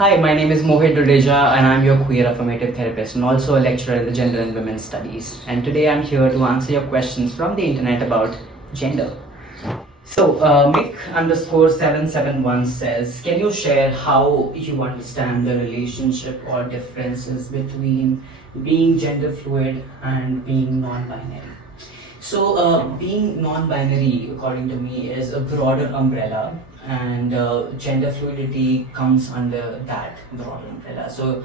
Hi, my name is Mohit Dudeja and I'm your queer affirmative therapist and also a lecturer in the Gender and Women's Studies. And today I'm here to answer your questions from the internet about gender. So, Mick underscore 771 says, can you share how you understand the relationship or differences between being gender fluid and being non-binary? So, being non-binary, according to me, is a broader umbrella, and gender fluidity comes under that broader umbrella. So,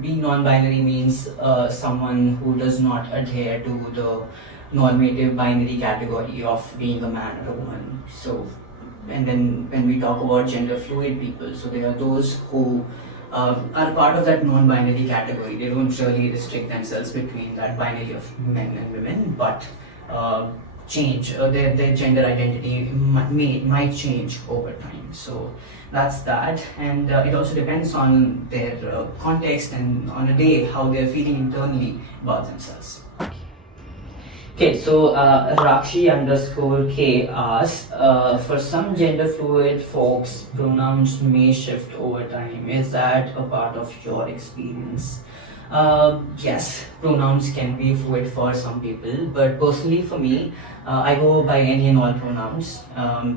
being non-binary means someone who does not adhere to the normative binary category of being a man or a woman. So, and then when we talk about gender fluid people, so they are those who are part of that non-binary category. They don't really restrict themselves between that binary of men and women, but change their gender identity might change over time. So that's that, and it also depends on their context and on a day how they're feeling internally about themselves. Okay, so Rakshi underscore K asks, for some gender fluid folks, pronouns may shift over time. Is that a part of your experience? Yes, pronouns can be fluid for some people, but personally for me, I go by any and all pronouns.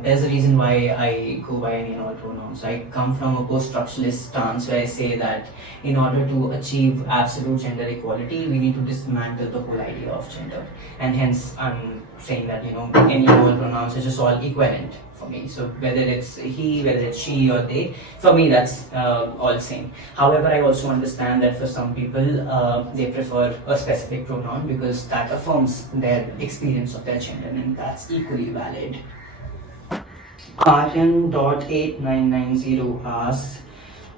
There's a reason why I go by any and all pronouns. I come from a post-structuralist stance where I say that in order to achieve absolute gender equality, we need to dismantle the whole idea of gender. And hence, I'm saying that, any and all pronouns are just all equivalent for me. So whether it's he, whether it's she or they, for me that's all same. However, I also understand that for some people, they prefer a specific pronoun because that affirms their experience of their gender, and that's equally valid. Aryan.8990 asks,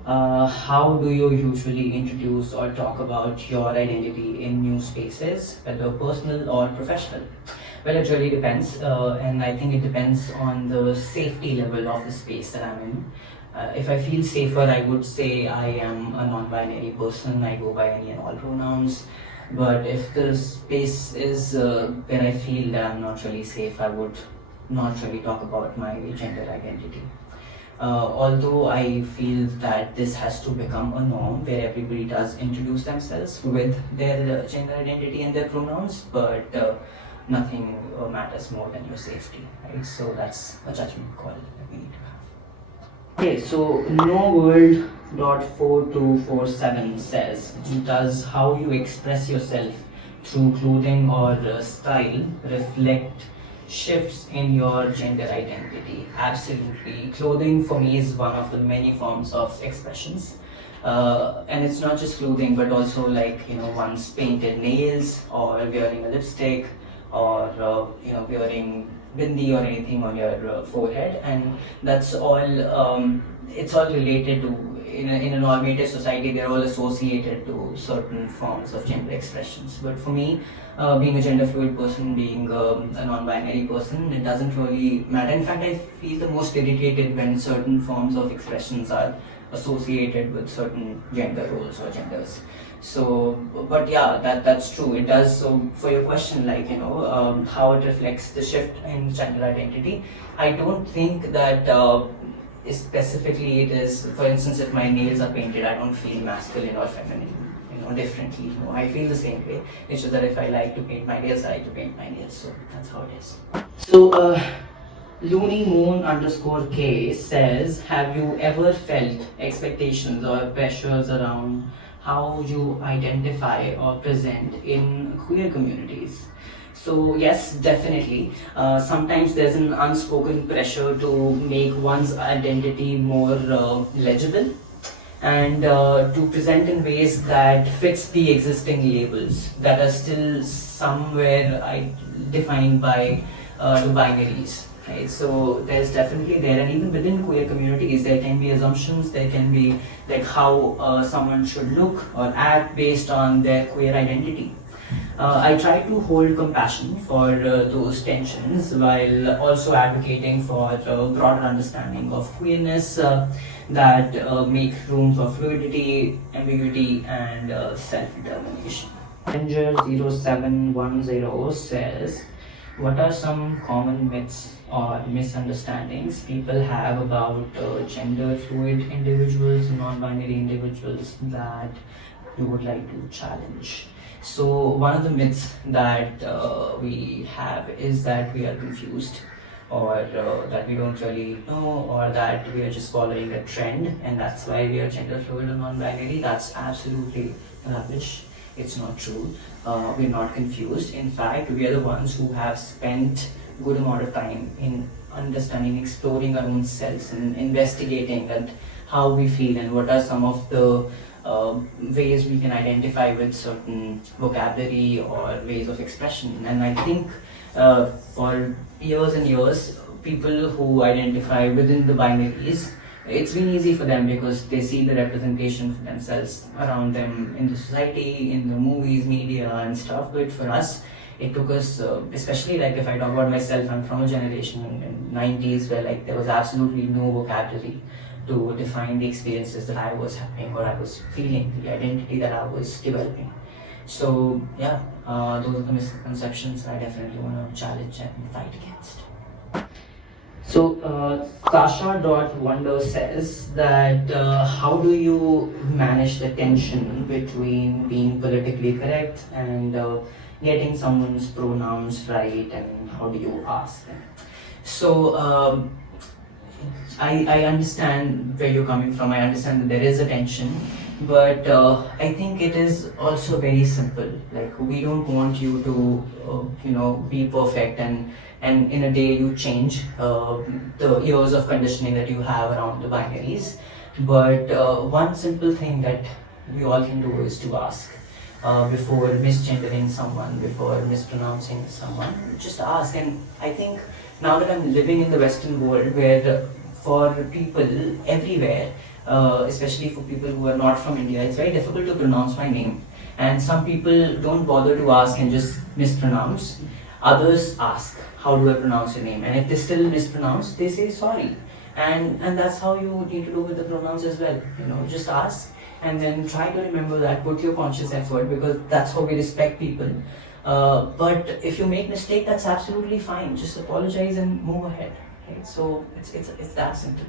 how do you usually introduce or talk about your identity in new spaces, whether personal or professional? Well, it really depends, and I think it depends on the safety level of the space that I'm in. If I feel safer, I would say I am a non-binary person. I go by any and all pronouns. But if the space is where I feel that I'm not really safe, I would not really talk about my gender identity. Although I feel that this has to become a norm where everybody does introduce themselves with their gender identity and their pronouns, but nothing matters more than your safety, right? So that's a judgment call that we need to have. Okay, so noworld.4247 says, does how you express yourself through clothing or style reflect shifts in your gender identity? Absolutely. Clothing for me is one of the many forms of expressions. And it's not just clothing, but also one's painted nails or wearing a lipstick or wearing bindi or anything on your forehead, and that's all it's all related to, in a normative society, they're all associated to certain forms of gender expressions. But for me, being a gender fluid person, being a non-binary person, it doesn't really matter. In fact, I feel the most irritated when certain forms of expressions are associated with certain gender roles or genders. So, but yeah, that's true. It does. So, for your question, how it reflects the shift in gender identity, I don't think that specifically it is. For instance, if my nails are painted, I don't feel masculine or feminine, differently. I feel the same way. It's just that if I like to paint my nails, I like to paint my nails. So that's how it is. So, Looney Moon underscore K says, have you ever felt expectations or pressures around how you identify or present in queer communities? So yes, definitely. Sometimes there's an unspoken pressure to make one's identity more legible and to present in ways that fits the existing labels that are still somewhere defined by the binaries. Right, so there's definitely there, and even within queer communities, there can be assumptions. There can be how someone should look or act based on their queer identity. I try to hold compassion for those tensions while also advocating for a broader understanding of queerness that make room for fluidity, ambiguity, and self-determination. Ranger0710 says, What are some common myths or misunderstandings people have about gender fluid individuals, non-binary individuals that you would like to challenge? So one of the myths that we have is that we are confused, or that we don't really know, or that we are just following a trend and that's why we are gender fluid or non-binary. That's absolutely rubbish. It's not true. We're not confused. In fact, we are the ones who have spent good amount of time in understanding, exploring our own selves and investigating that how we feel and what are some of the ways we can identify with certain vocabulary or ways of expression. And I think for years and years, people who identify within the binaries, it's been easy for them because they see the representation for themselves around them in the society, in the movies, media and stuff. But for us, it took us, especially like if I talk about myself, I'm from a generation in 90s where like there was absolutely no vocabulary to define the experiences that I was having or I was feeling, the identity that I was developing. So yeah, those are the misconceptions I definitely want to challenge and fight against. So Sasha.Wonder says that how do you manage the tension between being politically correct and getting someone's pronouns right, and how do you ask them? So I understand where you're coming from. I understand that there is a tension, but I think it is also very simple. Like we don't want you to, be perfect and in a day you change the years of conditioning that you have around the binaries. But one simple thing that we all can do is to ask. Before misgendering someone, before mispronouncing someone, just ask. And I think now that I'm living in the Western world where for people everywhere, especially for people who are not from India, it's very difficult to pronounce my name. And some people don't bother to ask and just mispronounce. Others ask, how do I pronounce your name? And if they still mispronounce, they say sorry. And that's how you need to do with the pronouns as well. Just ask and then try to remember that, put your conscious effort, because that's how we respect people. But if you make mistake, that's absolutely fine. Just apologize and move ahead. Right? So it's that simple.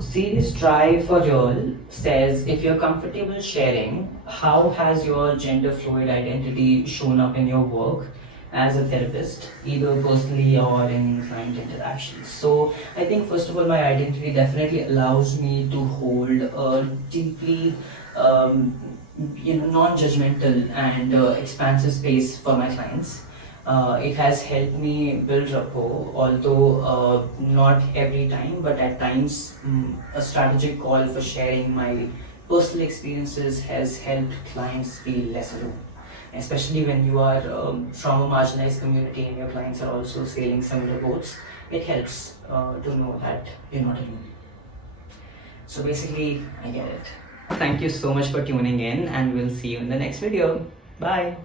Serious Try for Real says, if you're comfortable sharing, how has your gender fluid identity shown up in your work as a therapist, either personally or in client interactions? So I think first of all, my identity definitely allows me to hold a deeply non-judgmental and expansive space for my clients. It has helped me build rapport, although not every time, but at times a strategic call for sharing my personal experiences has helped clients feel less alone. Especially when you are from a marginalized community and your clients are also sailing similar boats, it helps to know that you're not alone. So basically, I get it. Thank you so much for tuning in, and we'll see you in the next video. Bye.